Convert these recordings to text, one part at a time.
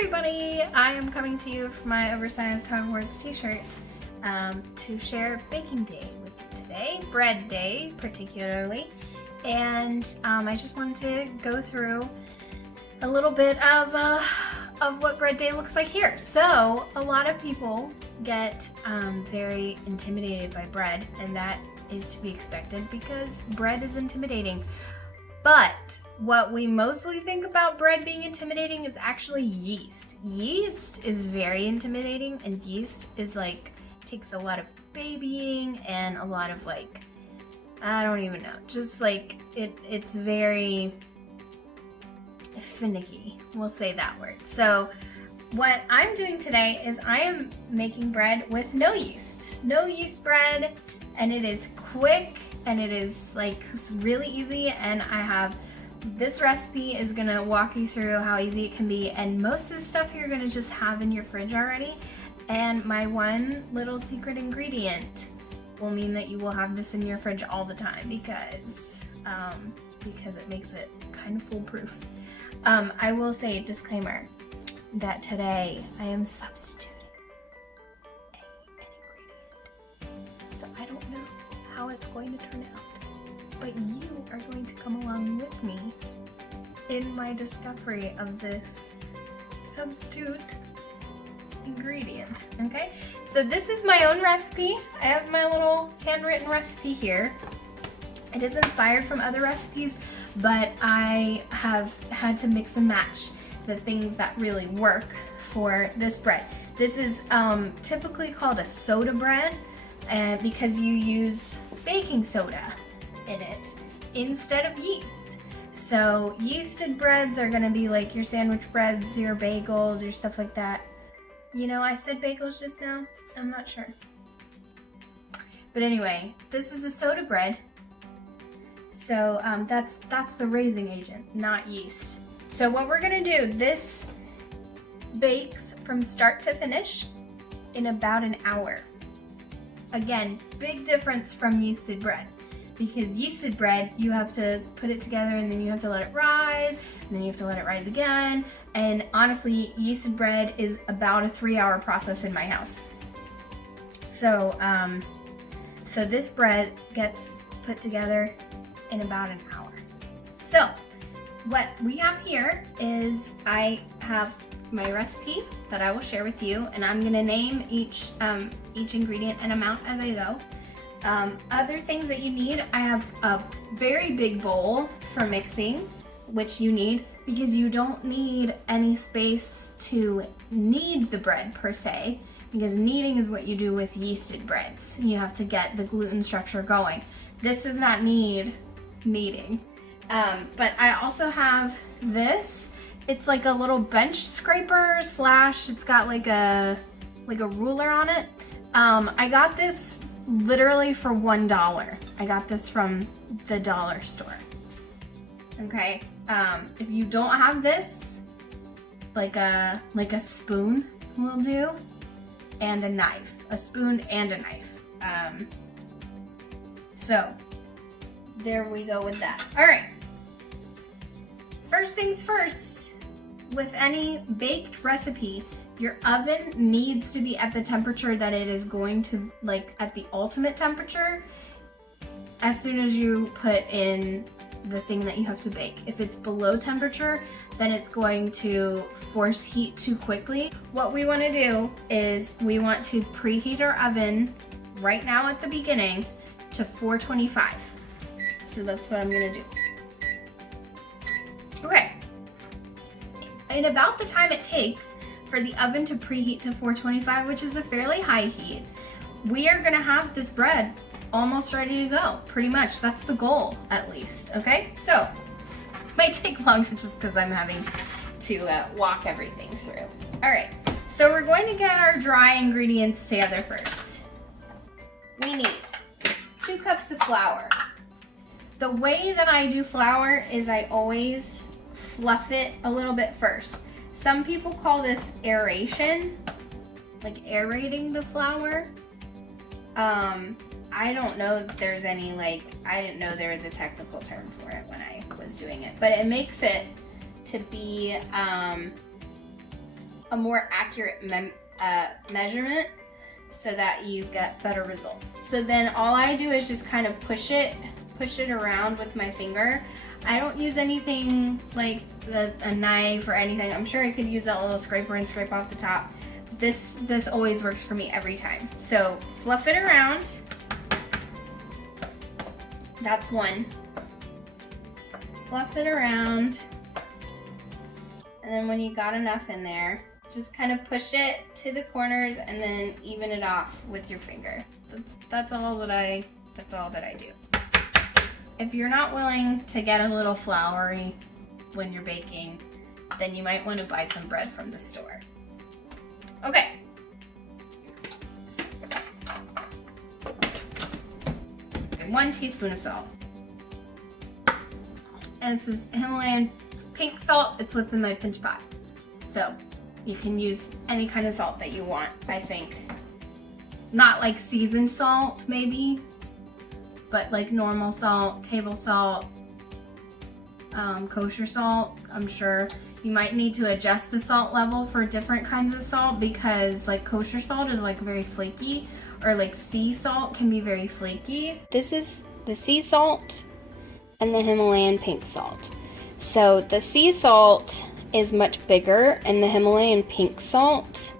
everybody! I am coming to you from my oversized Hogwarts t-shirt to share baking day with you today, bread day particularly, and I just wanted to go through a little bit of what bread day looks like here. So a lot of people get very intimidated by bread, and that is to be expected because bread is intimidating. But what we mostly think about bread being intimidating is actually yeast. Yeast is very intimidating, and yeast is takes a lot of babying and a lot of I don't even know, just it's very finicky, we'll say that word. So what I'm doing today is I am making bread with no yeast bread, and it is quick and it is really easy, and I have this recipe is gonna walk you through how easy it can be, and most of the stuff you're gonna just have in your fridge already, and my one little secret ingredient will mean that you will have this in your fridge all the time because it makes it kind of foolproof. I will say, disclaimer, that today I am substituting an ingredient, so I don't know how it's going to turn out, but you are going to come along with me in my discovery of this substitute ingredient, okay? So this is my own recipe. I have my little handwritten recipe here. It is inspired from other recipes, but I have had to mix and match the things that really work for this bread. This is typically called a soda bread, and because you use baking soda in it instead of yeast. So yeasted breads are gonna be like your sandwich breads, your bagels, your stuff like that. You know, I said bagels just now, I'm not sure. But anyway, this is a soda bread. So that's the raising agent, not yeast. So what we're gonna do, this bakes from start to finish in about an hour. Again, big difference from yeasted bread, because yeasted bread, you have to put it together and then you have to let it rise, and then you have to let it rise again. And honestly, yeasted bread is about a 3-hour process in my house. So, so this bread gets put together in about an hour. So what we have here is I have my recipe that I will share with you, and I'm gonna name each ingredient and amount as I go. Other things that you need, I have a very big bowl for mixing, which you need because you don't need any space to knead the bread per se, because kneading is what you do with yeasted breads. You have to get the gluten structure going. This does not need kneading. But I also have this. It's like a little bench scraper slash, it's got like a ruler on it. I got this literally for $1. I got this from the dollar store. Okay, if you don't have this, like a spoon will do, and a knife, a spoon and a knife. So there we go with that. All right. First things first, with any baked recipe, your oven needs to be at the temperature that it is going to, at the ultimate temperature, as soon as you put in the thing that you have to bake. If it's below temperature, then it's going to force heat too quickly. What we want to do is we want to preheat our oven right now at the beginning to 425. So that's what I'm gonna do. Okay. In about the time it takes for the oven to preheat to 425, which is a fairly high heat, we are gonna have this bread almost ready to go, pretty much. That's the goal, at least, okay? So, might take longer just because I'm having to walk everything through. All right, so we're going to get our dry ingredients together first. We need 2 cups of flour. The way that I do flour is I always fluff it a little bit first. Some people call this aeration, like aerating the flour. I don't know if there's any, I didn't know there was a technical term for it when I was doing it, but it makes it to be a more accurate measurement so that you get better results. So then all I do is just kind of push it around with my finger. I don't use anything like a knife or anything. I'm sure I could use that little scraper and scrape off the top. This always works for me every time. So fluff it around. That's one. Fluff it around. And then when you got enough in there, just kind of push it to the corners and then even it off with your finger. That's all that I do. If you're not willing to get a little floury when you're baking, then you might want to buy some bread from the store. Okay. And 1 teaspoon of salt. And this is Himalayan pink salt. It's what's in my pinch pot. So you can use any kind of salt that you want, I think. Not like seasoned salt, maybe, but like normal salt, table salt, kosher salt, I'm sure. You might need to adjust the salt level for different kinds of salt because like kosher salt is like very flaky, or like sea salt can be very flaky. This is the sea salt and the Himalayan pink salt. So the sea salt is much bigger and the Himalayan pink salt.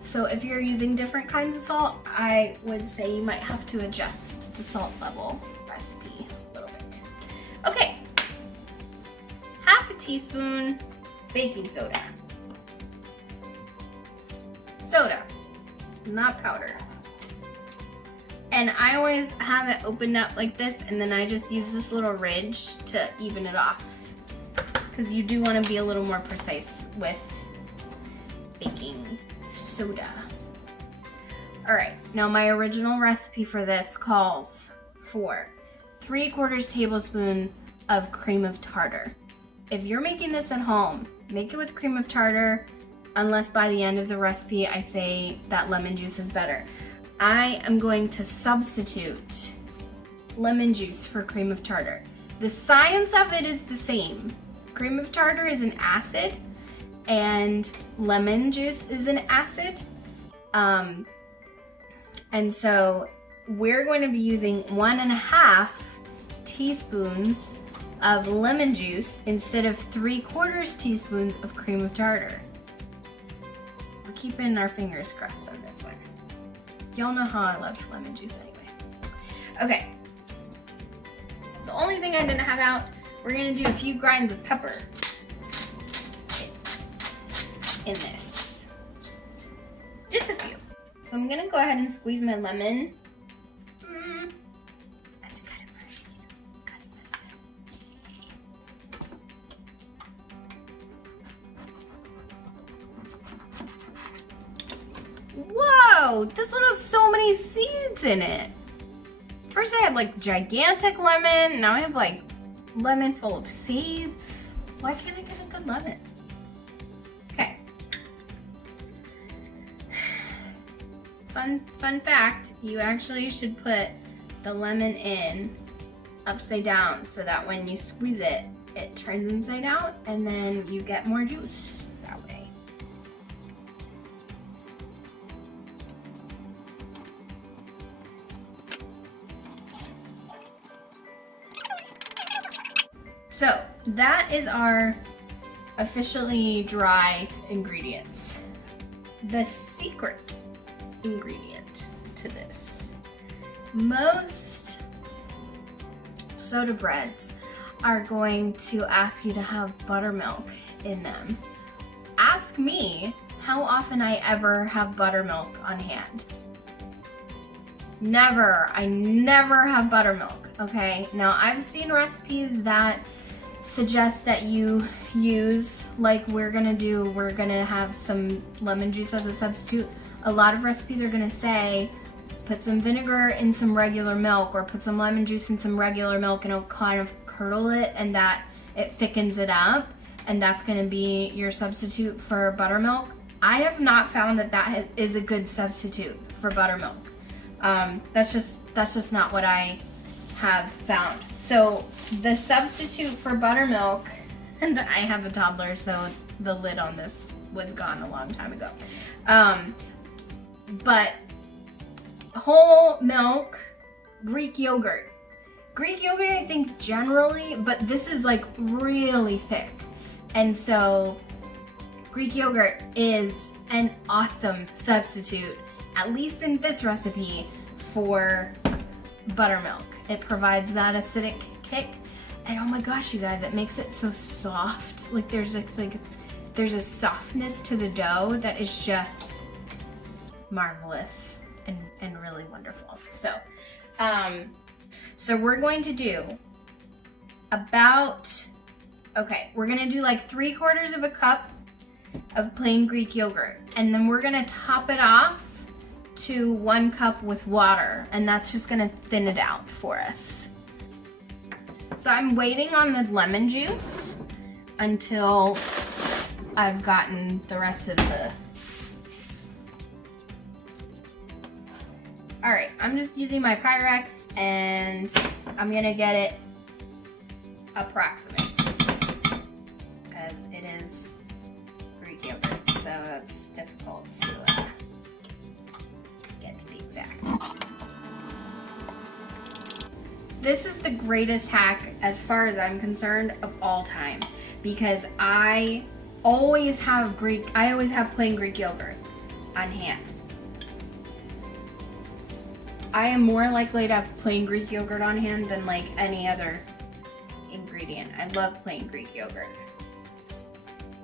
So if you're using different kinds of salt, I would say you might have to adjust the salt level recipe a little bit. Okay, 1/2 teaspoon baking soda. Soda, not powder. And I always have it opened up like this, and then I just use this little ridge to even it off. Because you do want to be a little more precise with baking soda. Alright, now my original recipe for this calls for 3/4 tablespoon of cream of tartar. If you're making this at home, make it with cream of tartar, unless by the end of the recipe I say that lemon juice is better. I am going to substitute lemon juice for cream of tartar. The science of it is the same. Cream of tartar is an acid and lemon juice is an acid. And so we're going to be using 1.5 teaspoons of lemon juice instead of 3/4 teaspoons of cream of tartar. We're keeping our fingers crossed on this one. Y'all know how I love lemon juice anyway. Okay. So the only thing I didn't have out, we're gonna do a few grinds of pepper in this. Just a few. So I'm gonna go ahead and squeeze my lemon. I have to cut it first. Whoa, this one has so many seeds in it. First I had like gigantic lemon, now I have like lemon full of seeds. Why can't I get a good lemon? Okay. Fun fact, you actually should put the lemon in upside down so that when you squeeze it, it turns inside out and then you get more juice that way. So that is our officially dry ingredients. The secret ingredient to this. Most soda breads are going to ask you to have buttermilk in them. Ask me how often I ever have buttermilk on hand. Never. I never have buttermilk, okay? Now I've seen recipes that suggest that you use, like we're gonna have some lemon juice as a substitute. A lot of recipes are gonna say, put some vinegar in some regular milk, or put some lemon juice in some regular milk, and it'll kind of curdle it, and that it thickens it up, and that's gonna be your substitute for buttermilk. I have not found that is a good substitute for buttermilk. That's just not what I have found. So the substitute for buttermilk, and I have a toddler, so the lid on this was gone a long time ago. But whole milk Greek yogurt. Greek yogurt, I think generally, but this is like really thick. And so Greek yogurt is an awesome substitute, at least in this recipe, for buttermilk. It provides that acidic kick. And oh my gosh, you guys, it makes it so soft. Like there's a softness to the dough that is just marvelous and really wonderful. So we're going to do we're gonna do like 3/4 of a cup of plain Greek yogurt. And then we're gonna top it off to 1 cup with water. And that's just gonna thin it out for us. So I'm waiting on the lemon juice until I've gotten the rest of the... All right, I'm just using my Pyrex and I'm gonna get it approximate because it is Greek yogurt, so it's difficult to get to be exact. This is the greatest hack, as far as I'm concerned, of all time, because I always have plain Greek yogurt on hand. I am more likely to have plain Greek yogurt on hand than like any other ingredient. I love plain Greek yogurt.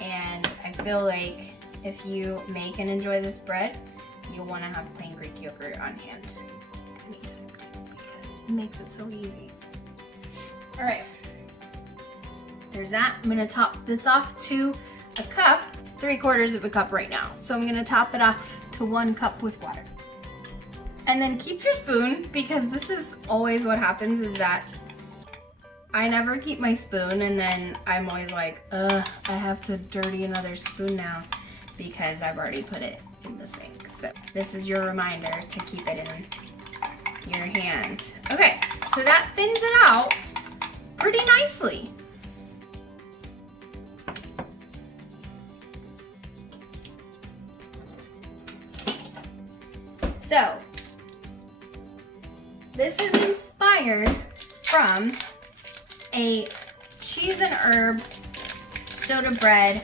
And I feel like if you make and enjoy this bread, you'll want to have plain Greek yogurt on hand anytime because it makes it so easy. All right, there's that. I'm gonna top this off to a cup, 3/4 of a cup right now. So I'm gonna top it off to 1 cup with water. And then keep your spoon, because this is always what happens, is that I never keep my spoon and then I'm always like, I have to dirty another spoon now because I've already put it in the sink. So this is your reminder to keep it in your hand. Okay, so that thins it out pretty nicely. So this is inspired from a cheese and herb soda bread.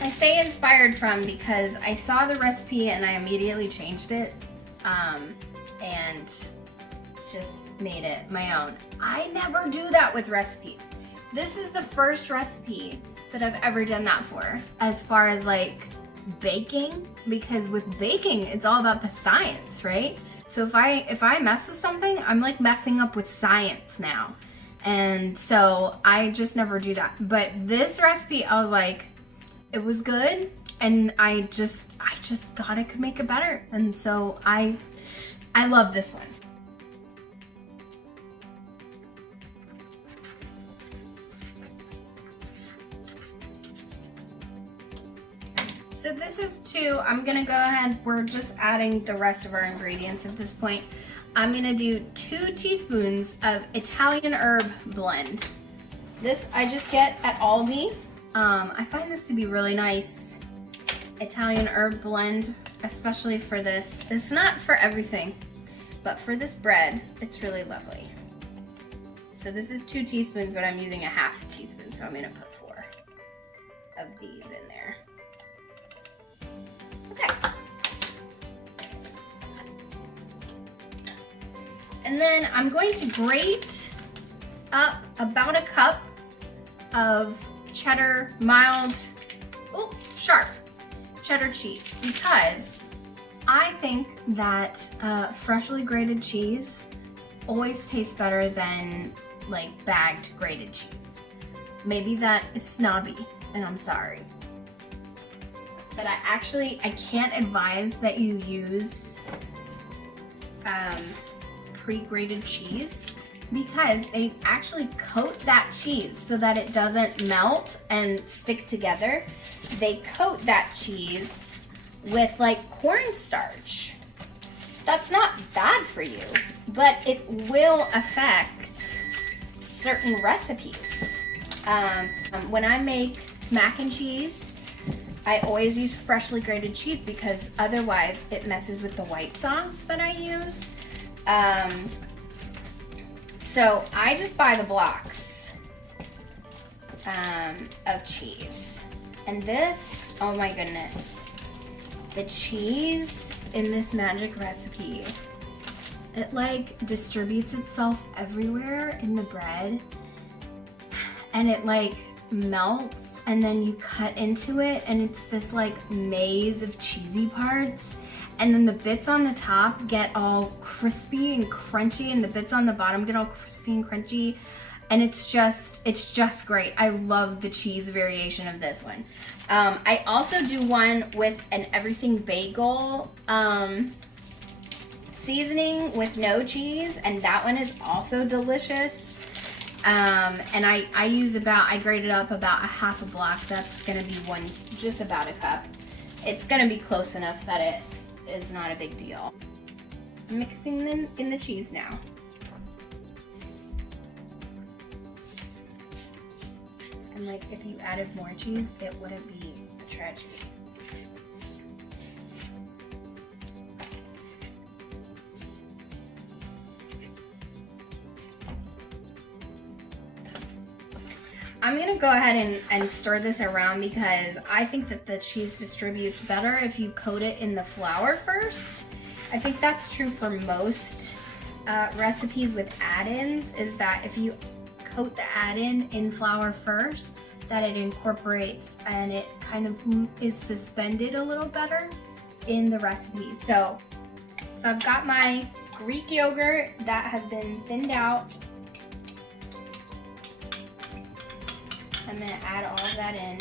I say inspired from because I saw the recipe and I immediately changed it and just made it my own. I never do that with recipes. This is the first recipe that I've ever done that for, as far as like baking, because with baking it's all about the science, right? So if I mess with something, I'm like messing up with science now. And so I just never do that. But this recipe, I was like, it was good, and I just thought I could make it better. And so I love this one. So this is 2. I'm gonna go ahead, we're just adding the rest of our ingredients at this point. I'm gonna do 2 teaspoons of Italian herb blend. This I just get at Aldi. I find this to be really nice Italian herb blend, especially for this. It's not for everything, but for this bread, it's really lovely. So this is 2 teaspoons, but I'm using a 1/2 teaspoon, so I'm gonna put 4 of these in there. Okay. And then I'm going to grate up about a cup of cheddar, sharp cheddar cheese, because I think that freshly grated cheese always tastes better than like bagged grated cheese. Maybe that is snobby, and I'm sorry. But I can't advise that you use pre-grated cheese, because they actually coat that cheese so that it doesn't melt and stick together. They coat that cheese with like cornstarch. That's not bad for you, but it will affect certain recipes. When I make mac and cheese, I always use freshly grated cheese because otherwise it messes with the white sauce that I use. So I just buy the blocks of cheese. And this, oh my goodness, the cheese in this magic recipe, it like distributes itself everywhere in the bread, and it like melts, and then you cut into it and it's this like maze of cheesy parts, and then the bits on the top get all crispy and crunchy and the bits on the bottom get all crispy and crunchy, and it's just great. I love the cheese variation of this one. I also do one with an everything bagel seasoning with no cheese, and that one is also delicious. And I use I grated up about a half a block. That's gonna be just about a cup. It's gonna be close enough that it is not a big deal. I'm mixing in the cheese now. And like, if you added more cheese, it wouldn't be a tragedy. I'm gonna go ahead and stir this around because I think that the cheese distributes better if you coat it in the flour first. I think that's true for most recipes with add-ins, is that if you coat the add-in in flour first, that it incorporates and it kind of is suspended a little better in the recipe. So I've got my Greek yogurt that has been thinned out. I'm gonna add all of that in.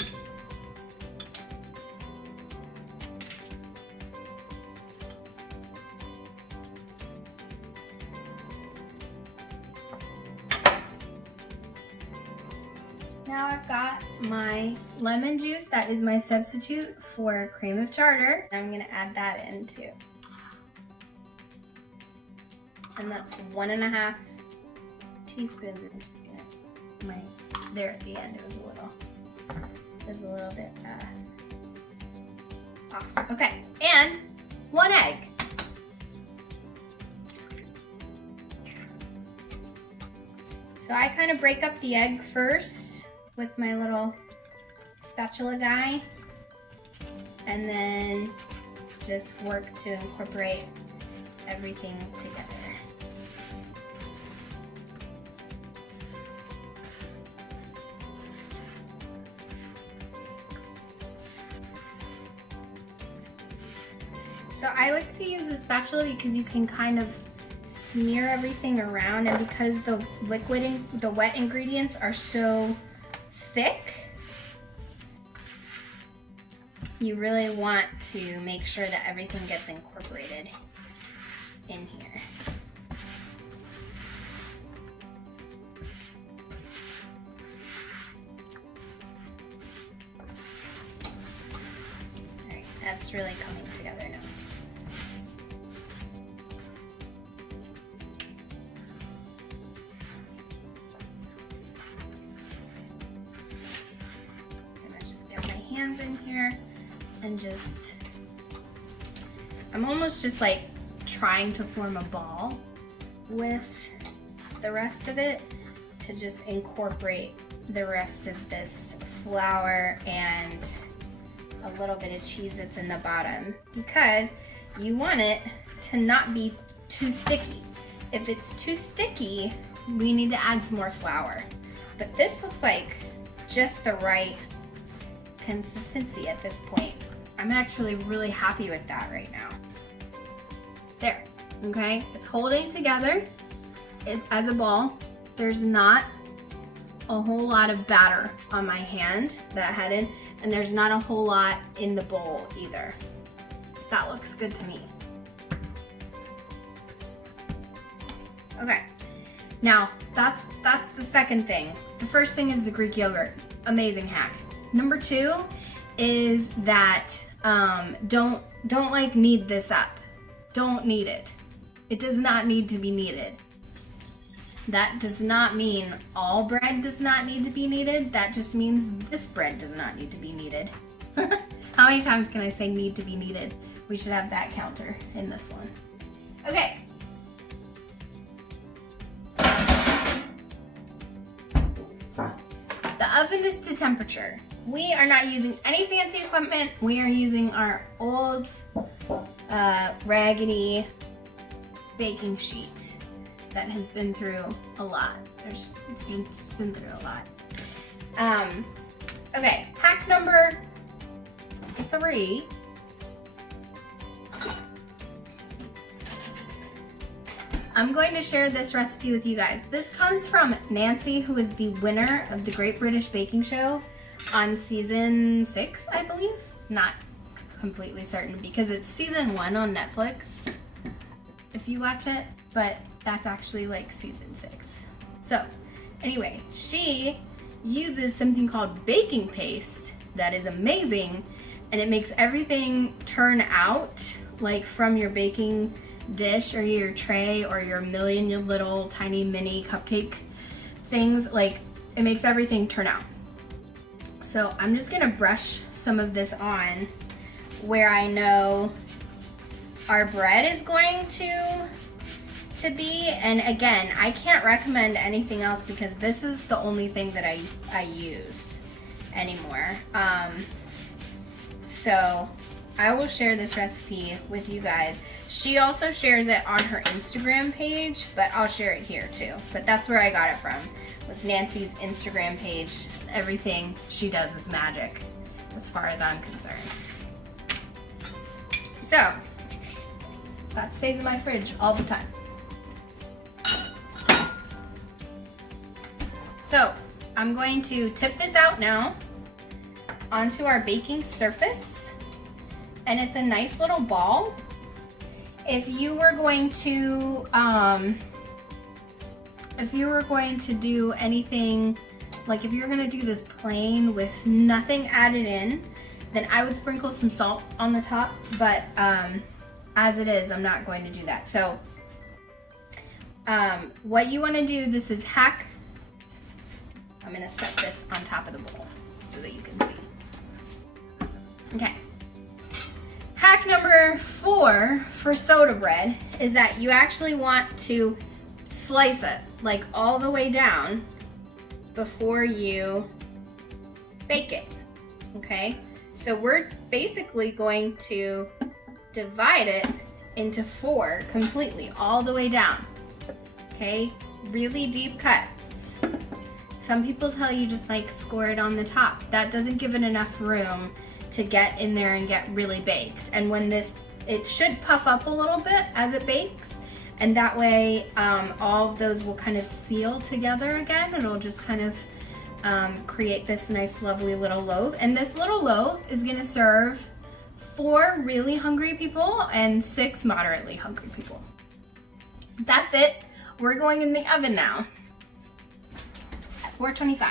Now I've got my lemon juice. That is my substitute for cream of tartar. I'm gonna add that in too. And that's 1.5 teaspoons. I'm just gonna, there at the end, it was a little bit off. Okay, and 1 egg. So I kind of break up the egg first with my little spatula guy, and then just work to incorporate everything together. So I like to use a spatula because you can kind of smear everything around, and because the wet ingredients are so thick, you really want to make sure that everything gets incorporated in here. All right, that's really coming together now. Hands in here and I'm almost just like trying to form a ball with the rest of it to just incorporate the rest of this flour and a little bit of cheese that's in the bottom, because you want it to not be too sticky. If it's too sticky, we need to add some more flour. But this looks like just the right consistency at this point. I'm actually really happy with that right now. There, okay? It's holding together as a ball. There's not a whole lot of batter on my hand that I had in, and there's not a whole lot in the bowl either. That looks good to me. Okay, now that's the second thing. The first thing is the Greek yogurt. Amazing hack. Number 2 is that don't like knead this up. Don't knead it. It does not need to be kneaded. That does not mean all bread does not need to be kneaded. That just means this bread does not need to be kneaded. How many times can I say need to be kneaded? We should have that counter in this one. Okay. The oven is to temperature. We are not using any fancy equipment. We are using our old raggedy baking sheet that has been through a lot. It's been through a lot. Okay, hack number 3. I'm going to share this recipe with you guys. This comes from Nancy, who is the winner of the Great British Baking Show on season 6, I believe. Not completely certain because it's season 1 on Netflix, if you watch it, but that's actually like season 6. So anyway, she uses something called baking paste that is amazing, and it makes everything turn out like from your baking dish or your tray or your million little tiny mini cupcake things. Like, it makes everything turn out. So I'm just gonna brush some of this on where I know our bread is going to be. And again, I can't recommend anything else because this is the only thing that I use anymore. So I will share this recipe with you guys. She also shares it on her Instagram page, but I'll share it here too. But that's where I got it from, was Nancy's Instagram page. Everything she does is magic, as far as I'm concerned. So, that stays in my fridge all the time. So, I'm going to tip this out now onto our baking surface, and it's a nice little ball. If you were going to do anything, like if you're gonna do this plain with nothing added in, then I would sprinkle some salt on the top, but as it is, I'm not going to do that. So what you wanna do, this is hack, I'm gonna set this on top of the bowl so that you can see. Okay. Hack number 4 for soda bread is that you actually want to slice it like all the way down before you bake it, okay? So we're basically going to divide it into 4 completely, all the way down, okay? Really deep cuts. Some people tell you just like score it on the top. That doesn't give it enough room to get in there and get really baked. And when it should puff up a little bit as it bakes, and that way all of those will kind of seal together again, and it'll just kind of create this nice lovely little loaf. And this little loaf is gonna serve 4 really hungry people and 6 moderately hungry people. That's it. We're going in the oven now at 425.